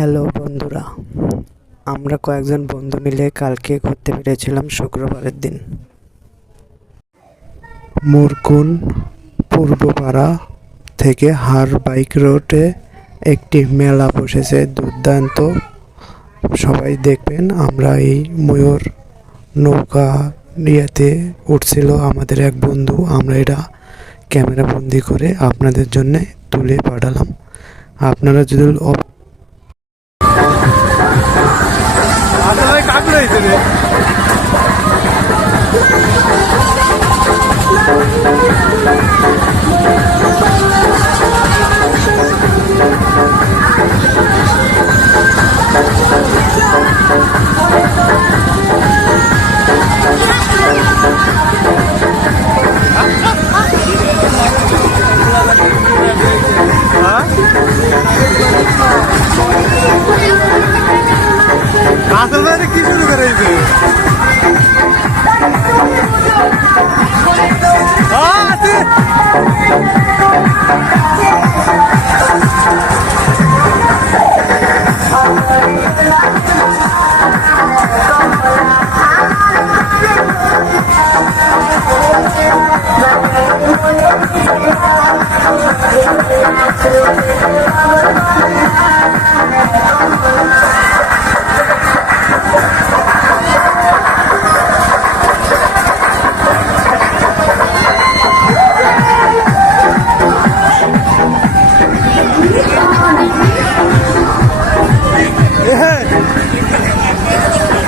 Hello বন্ধুরা, আমরা কয়েকজন বন্ধু মিলে কালকে ঘুরতে বেরিয়েছিলাম শুক্রবারের দিন। মুরকুন পূর্বপাড়া থেকে হার বাইক রোডে একটি মেলা বসেছে, দুর্দান্ত। সবাই দেখবেন। আমরা এই ময়ূর নৌকা ইয়েতে উঠছিল আমাদের এক বন্ধু। আমরা এটা ক্যামেরা বন্দি করে আপনাদের জন্য তুলে পাঠালাম। আপনারা যদি কি শুরু করেছে?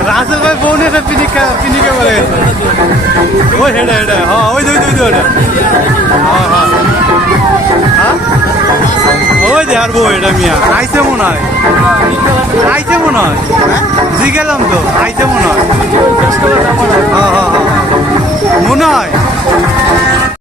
রাসেল ভাই বউনে পিনিকে বলে গেছে। ওই হেডে হেডে হ্যাঁ ওই দুই দুই দুই হ্যাঁ হ্যাঁ হ্যাঁ ওই যে আর বউ এটা মিয়া আইসে মনে হয়, আইসে মনে হয়, জিগেলাম তো আইসে মনে হয়। হ্যাঁ হ্যাঁ